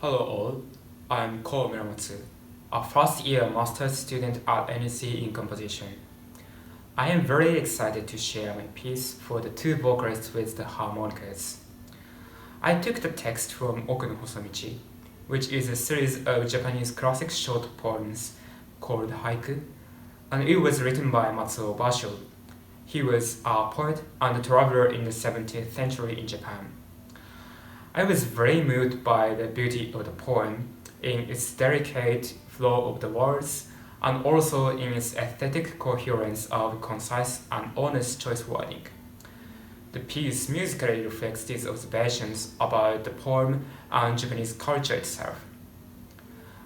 Hello all, I'm Ko Muramatsu, a first-year master's student at NEC in composition. I am very excited to share my piece for the two vocalists with the harmonicas. I took the text from Oku no Hosomichi, which is a series of Japanese classic short poems called haiku, and it was written by Matsuo Basho. He was a poet and a traveler in the 17th century in Japan. I was very moved by the beauty of the poem in its delicate flow of the words and also in its aesthetic coherence of concise and honest choice wording. The piece musically reflects these observations about the poem and Japanese culture itself.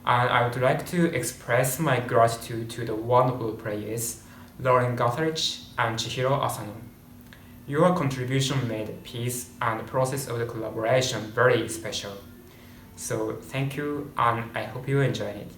And I would like to express my gratitude to the wonderful players Lauren Guthrich and Chihiro Asano. Your contribution made the piece and the process of the collaboration very special. So thank you, and I hope you enjoyed it.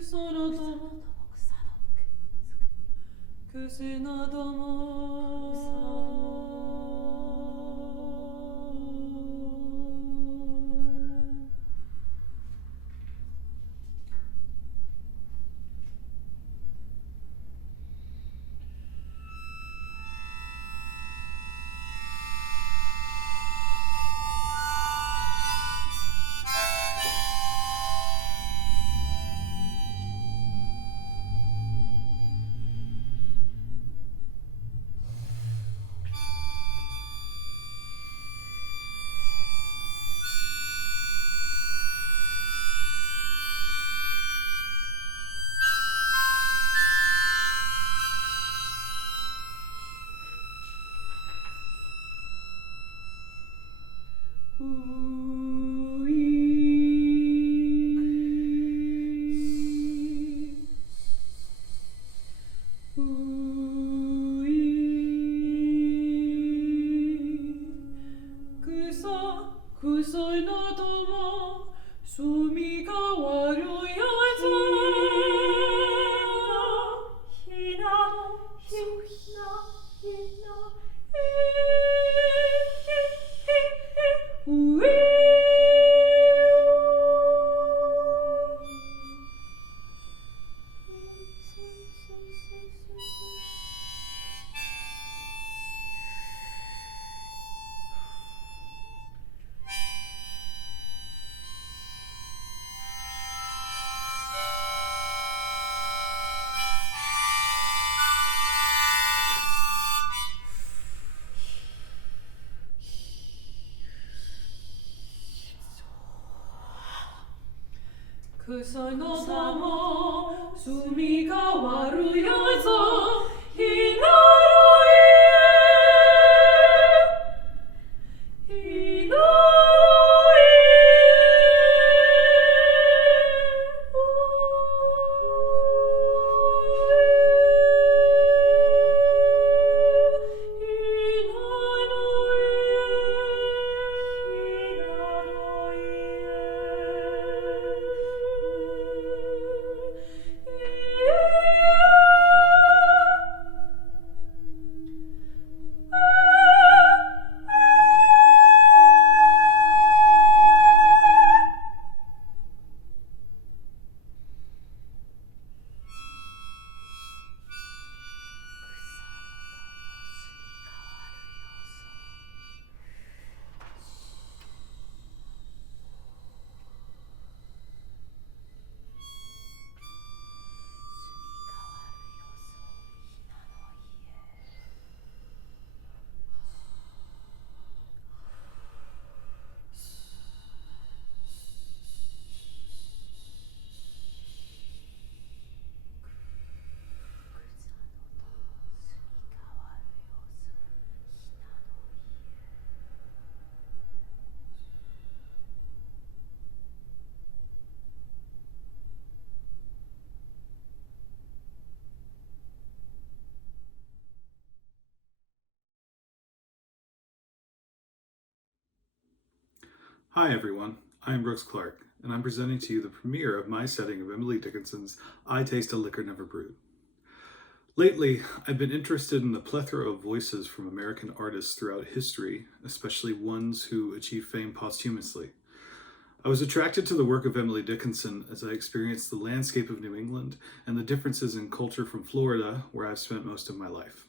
草のども草のども草のども住みかわるよぞひなろいひなろい Hi everyone, I am Brooks Clark, and I'm presenting to you the premiere of my setting of Emily Dickinson's I Taste a Liquor Never Brewed. Lately, I've been interested in the plethora of voices from American artists throughout history, especially ones who achieve fame posthumously. I was attracted to the work of Emily Dickinson as I experienced the landscape of New England and the differences in culture from Florida, where I've spent most of my life.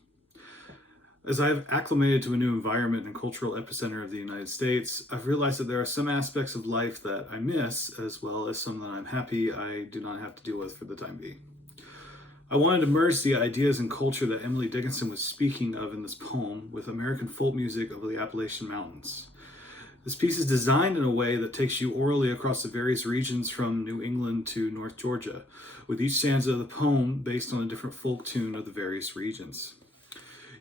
As I've acclimated to a new environment and cultural epicenter of the United States, I've realized that there are some aspects of life that I miss, as well as some that I'm happy I do not have to deal with for the time being. I wanted to merge the ideas and culture that Emily Dickinson was speaking of in this poem with American folk music of the Appalachian Mountains. This piece is designed in a way that takes you orally across the various regions from New England to North Georgia, with each stanza of the poem based on a different folk tune of the various regions.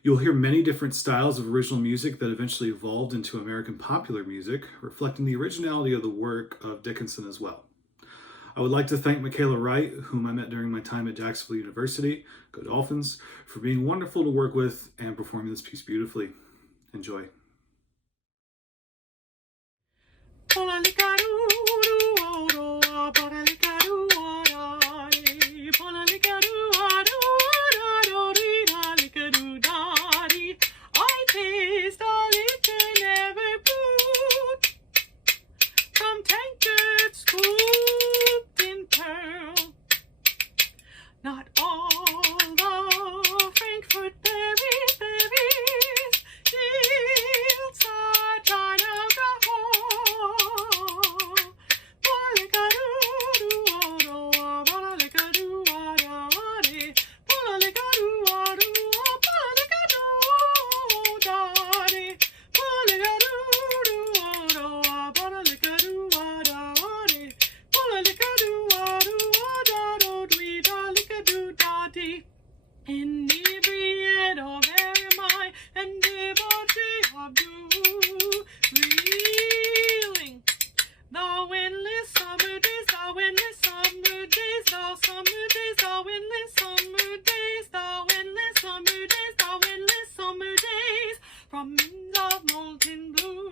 You'll hear many different styles of original music that eventually evolved into American popular music, reflecting the originality of the work of Dickinson as well. I would like to thank Michaela Wright, whom I met during my time at Jacksonville University, go Dolphins, for being wonderful to work with and performing this piece beautifully. Enjoy. Not all the Frankfurt berries yield such an alcohol. Inebriate of am I, and debauchery of you, reeling. Thou endless summer days, thou endless summer days, thou summer days, thou endless summer days, thou endless summer days, thou endless summer days, from winds of molten blue.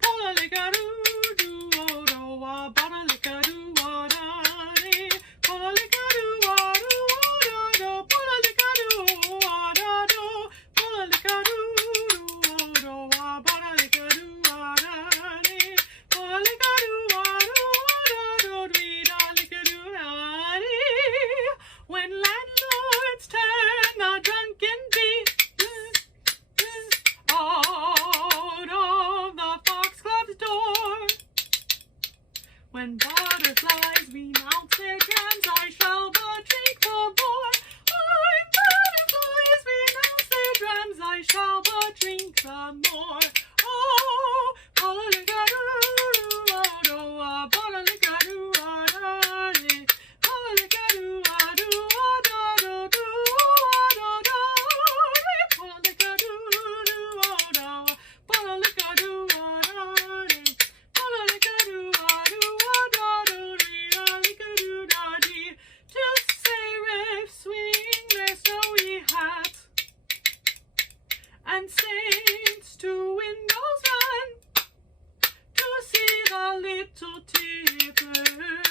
Pola-lica-doo-doo-oh-do-ah, bada-lica-doo-ah-da-dee, pola-lica-doo-ah-doo-ah-da-do, pola-lica-doo-ah-da-do, pola-lica-doo-doo-oh-do-ah, bada-lica-doo-ah-da-dee, pola-lica-doo-ah-da-do-dee-da-lica-doo-da-dee. When landlords turn the drunken bee out of the foxglove's door, when butterflies renounce their jams, I shall but drink the more. When butterflies renounce their jams, I shall but drink the more. Oh, pola-lica-doo-doo-oh-do-ah, pola-lica-doo-ah-da-dee, pola-lica-doo-ah-da-do-doo-ah-da-da-dee, pola-lica-doo-doo-oh-do-ah, pola-lica-doo-ah-da-dee, pola-lica-doo-ah-doo-ah-da-do-dee-da-lica-doo-da-dee. Till seraphs swing their snowy hats, and saints to windows run, to see the little tippler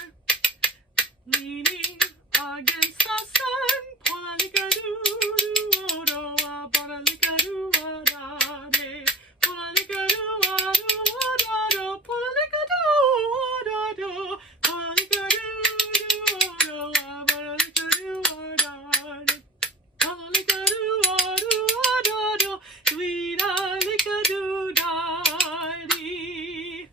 leaning against the sun. Pola-lica-doo-doo-oh-do-ah, pola-lica-doo-ah-da-dee, pola-lica-doo-ah-doo-ah-da-do, pola-lica-doo-ah-da-do, pola-lica-doo-doo-oh-do-ah, pola-lica-doo-ah-da-dee, pola-lica-doo-ah-doo-ah-da-do, dee-da-lica-doo-da-dee.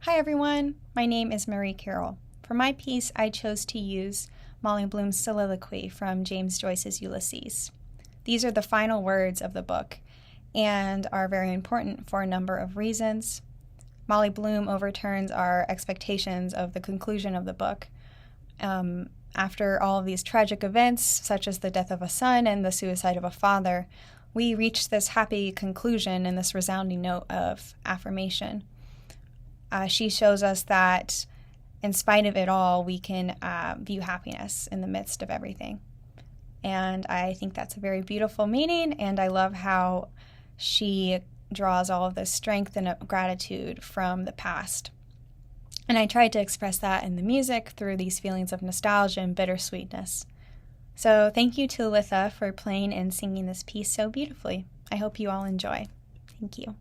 Hi everyone, my name is Marie Carroll. For my piece, I chose to use Molly Bloom's soliloquy from James Joyce's Ulysses. These are the final words of the book and are very important for a number of reasons. Molly Bloom overturns our expectations of the conclusion of the book. After all of these tragic events, such as the death of a son and the suicide of a father, we reach this happy conclusion and this resounding note of affirmation. She shows us that in spite of it all, we can view happiness in the midst of everything. And I think that's a very beautiful meaning, and I love how she draws all of this strength and gratitude from the past. And I tried to express that in the music through these feelings of nostalgia and bittersweetness. So thank you to Litha for playing and singing this piece so beautifully. I hope you all enjoy. Thank you.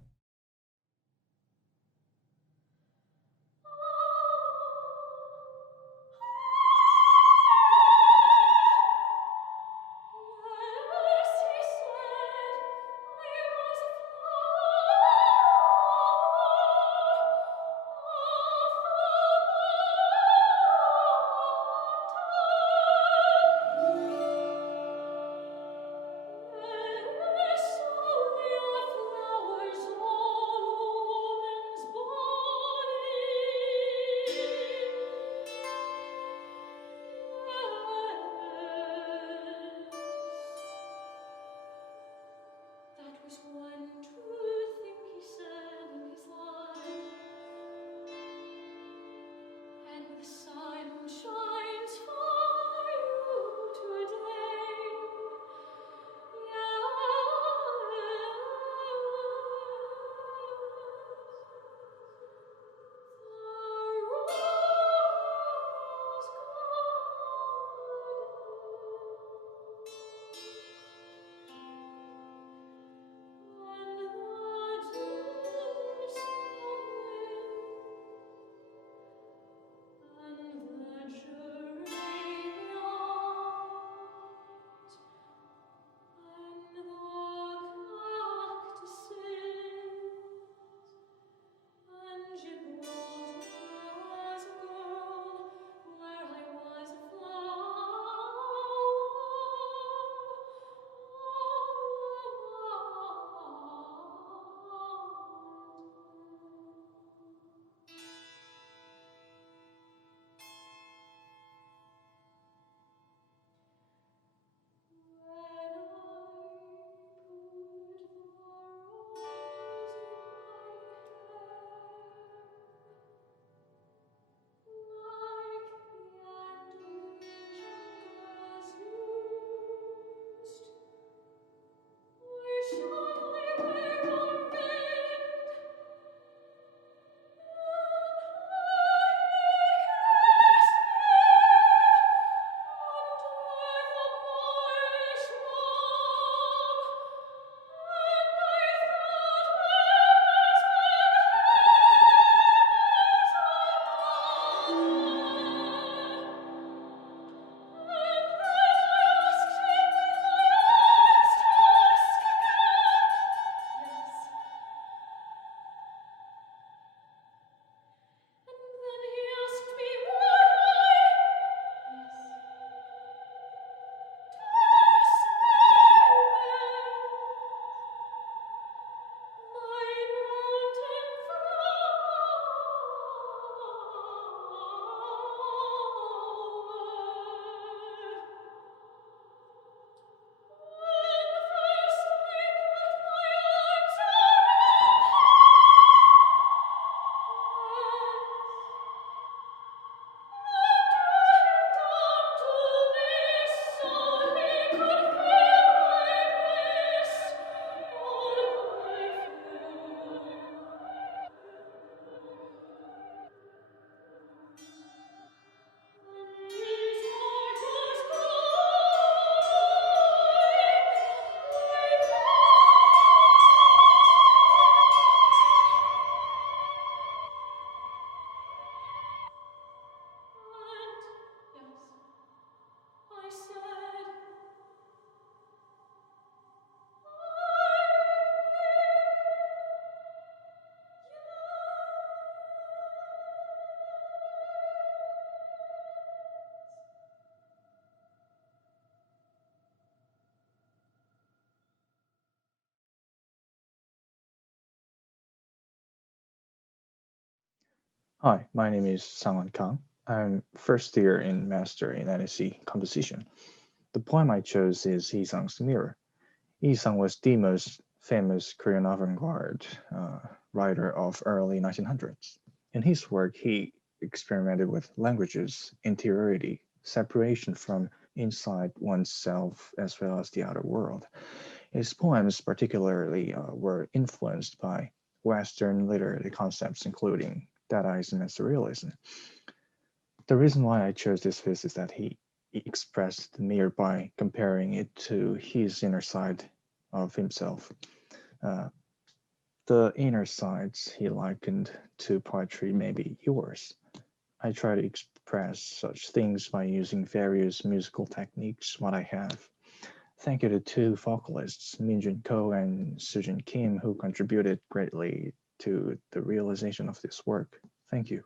Hi, my name is Sangwon Kang. I'm first year in Master in NSC Composition. The poem I chose is Isang's Mirror. Isang was the most famous Korean avant-garde writer of early 1900s. In his work, he experimented with languages, interiority, separation from inside oneself as well as the outer world. His poems particularly were influenced by Western literary concepts, including Dadaism and Surrealism. The reason why I chose this piece is that he expressed the mirror by comparing it to his inner side of himself. The inner sides he likened to poetry may be yours. I try to express such things by using various musical techniques, what I have. Thank you to two vocalists, Minjun Ko and Sujin Kim, who contributed greatly to the realization of this work. Thank you.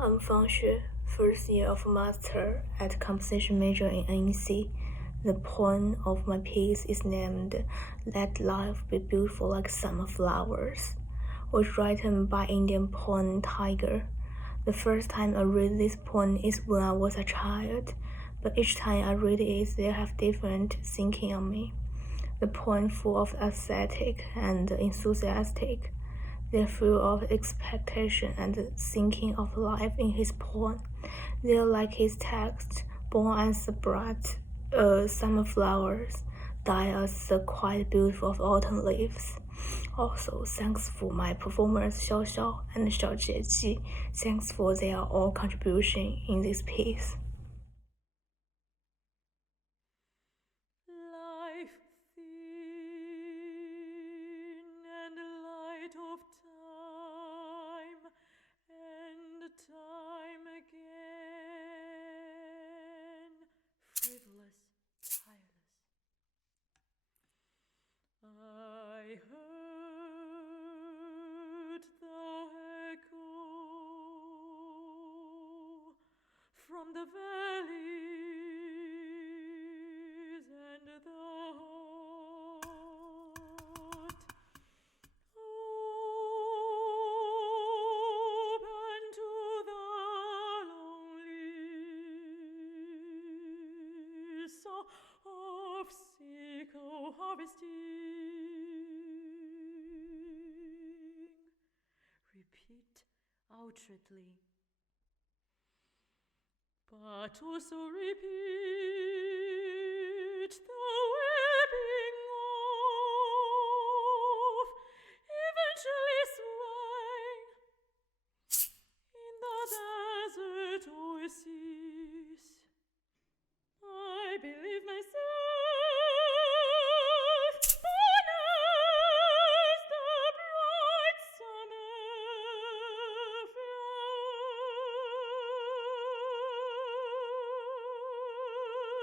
I'm Fang Xue, first year of master at composition major in NEC. The poem of my piece is named Let Life Be Beautiful Like Summer Flowers, was written by Indian poet Tiger. The first time I read this poem is when I was a child. but each time I read it, they have different thinking on me. The poem full of aesthetic and enthusiastic. They're full of expectation and thinking of life in his poem. They're like his text, born as the bright summer flowers, die as the quiet beauty of autumn leaves. Also, thanks for my performers Xiao Xiao and Xiao Jieji. Thanks for their all contribution in this piece. Life thin and light of time and time again, frivolous, tireless. I heard the echo from the valleys and the heart. Open to the lonely soul of sickle harvesting. Repeat outwardly, but also repeat the weeping of eventually swaying in the desert oasis. I believe myself born as the bright summer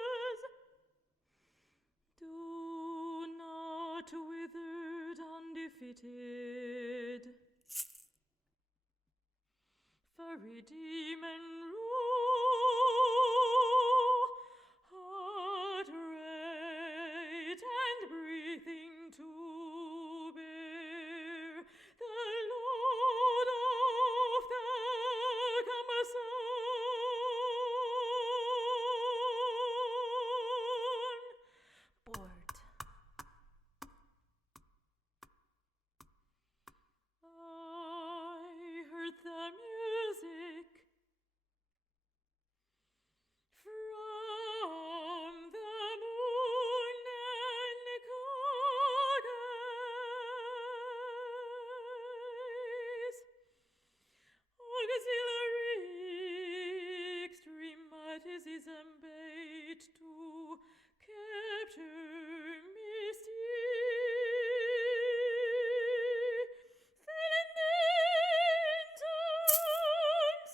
flowers. Do not withered undefeated, for redeem and rule, heart rate and breathing to bear the load of the cumbersome. Bored. I heard the music from the moon and goddess. Auxiliary extrematism bait to capture misty. Filling the intense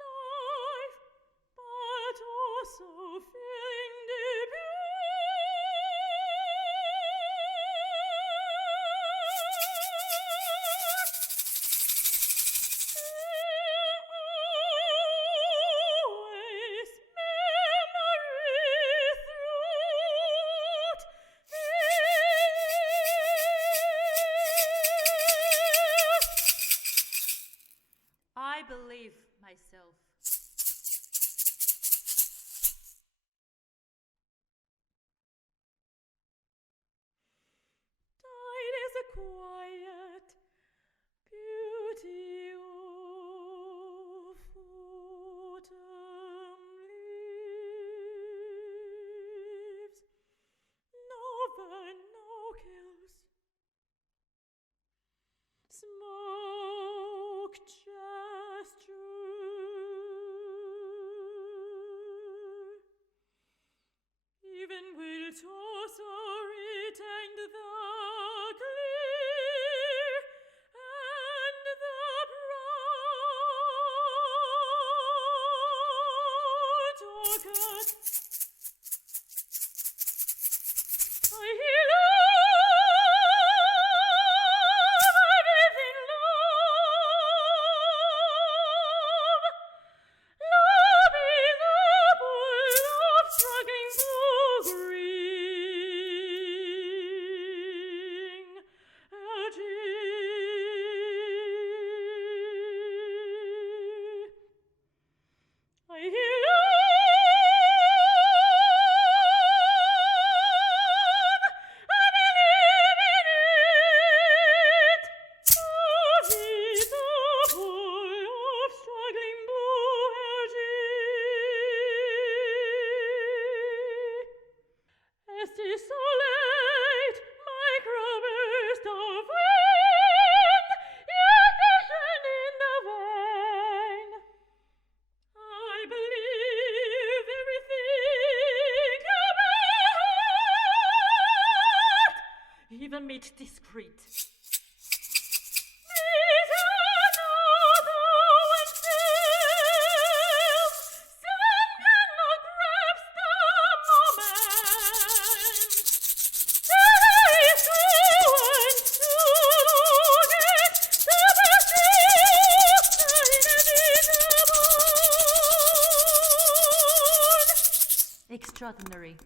life, but also feeling always memory throughout I believe myself. Died is a quiet beauty of autumn leaves. No burn, no kills. Smoke gesture. Even will also retain the clear and the bright orchid. I hear love, I live in love. Crete. Extraordinary.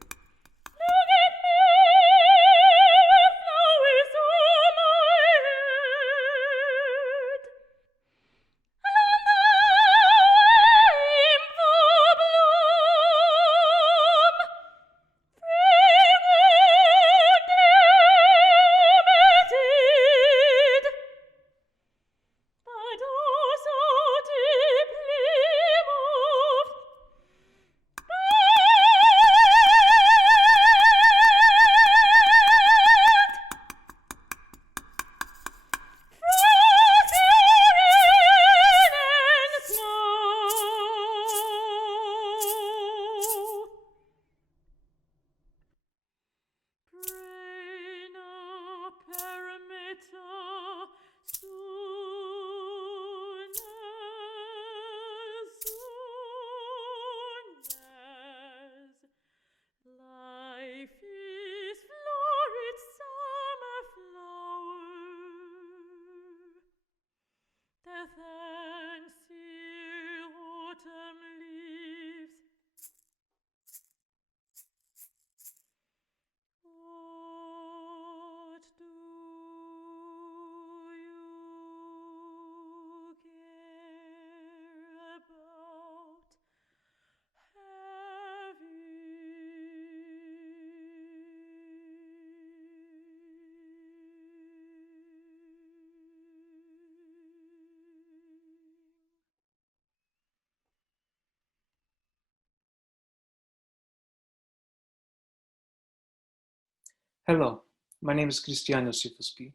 Hello, my name is Cristiano Sufi.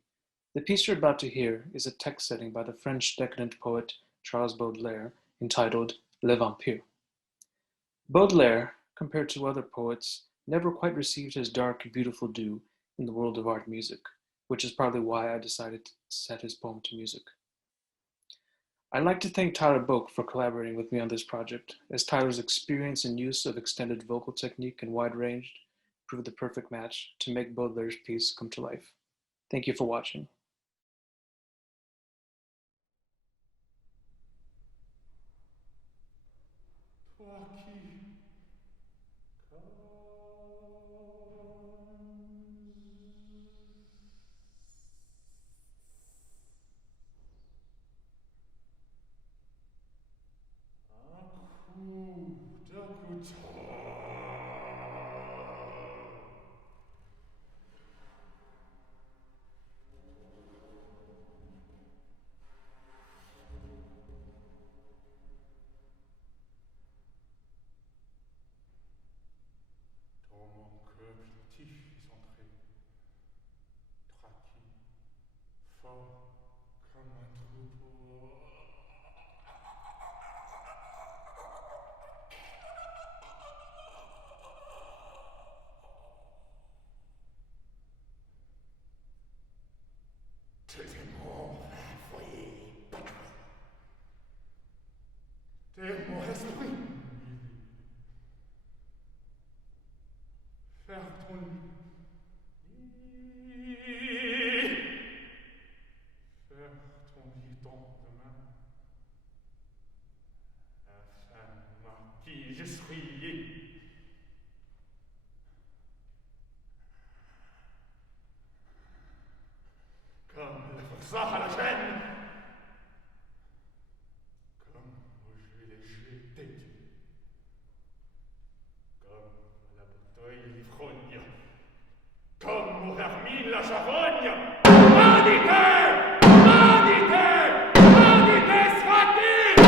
The piece you're about to hear is a text setting by the French decadent poet Charles Baudelaire entitled Le Vampire. Baudelaire, compared to other poets, never quite received his dark, beautiful due in the world of art music, which is probably why I decided to set his poem to music. I'd like to thank Tyler Boak for collaborating with me on this project, as Tyler's experience and use of extended vocal technique and wide-ranged proved the perfect match to make Baudelaire's piece come to life. Thank you for watching. Dans mon cœur plaintif est entré, traqué, fort comme un troupeau. Tes démons envoyés battre. Tes mon esprit. Faire ton lit. Faire ton lit dans demain. Afin marquis, je suis. Comme le forçat à la chaîne. Comme au jeu léger des dieux. Comme à la bouteille l'ivrogne. Comme au vermine la charogne. Indiquez! Indiquez! Indiquez soit-il!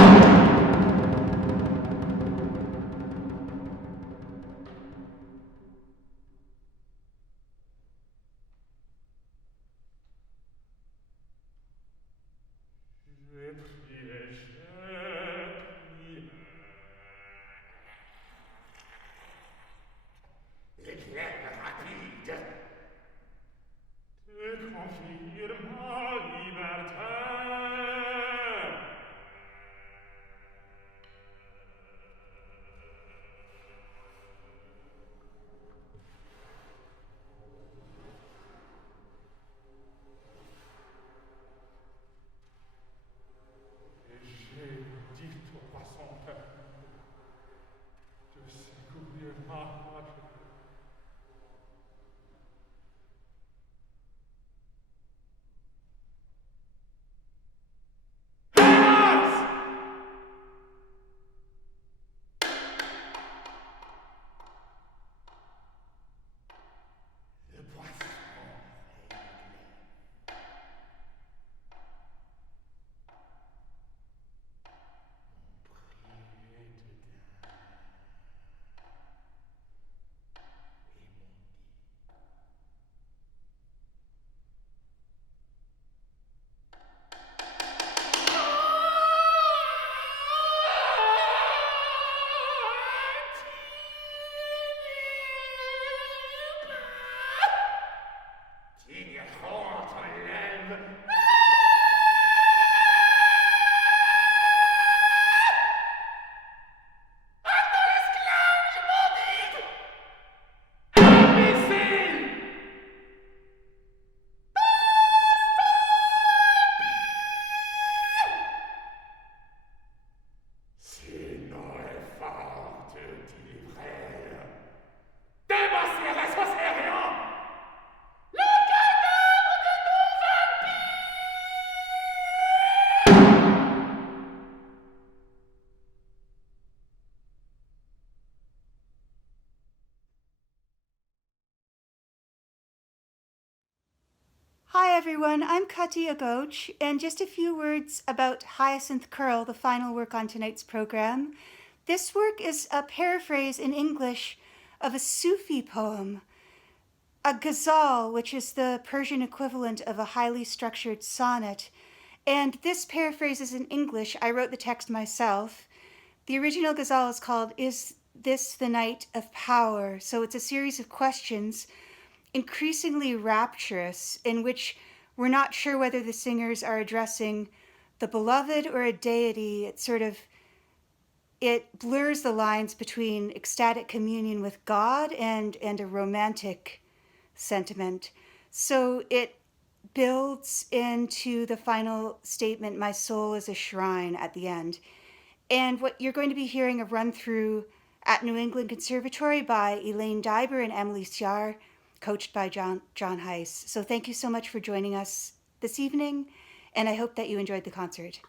Hi everyone, I'm Kati Agoch, and just a few words about Hyacinth Curl, the final work on tonight's program. This work is a paraphrase in English of a Sufi poem, a gazal, which is the Persian equivalent of a highly structured sonnet. And this paraphrase is in English. I wrote the text myself. The original gazal is called "Is This the Night of Power?" So it's a series of questions, increasingly rapturous, in which we're not sure whether the singers are addressing the beloved or a deity. It blurs the lines between ecstatic communion with God and a romantic sentiment. So it builds into the final statement, "My soul is a shrine," at the end. And what you're going to be hearing a run through at New England Conservatory by Elaine Diber and Emily Sjar, coached by John Heiss. So thank you so much for joining us this evening, and I hope that you enjoyed the concert.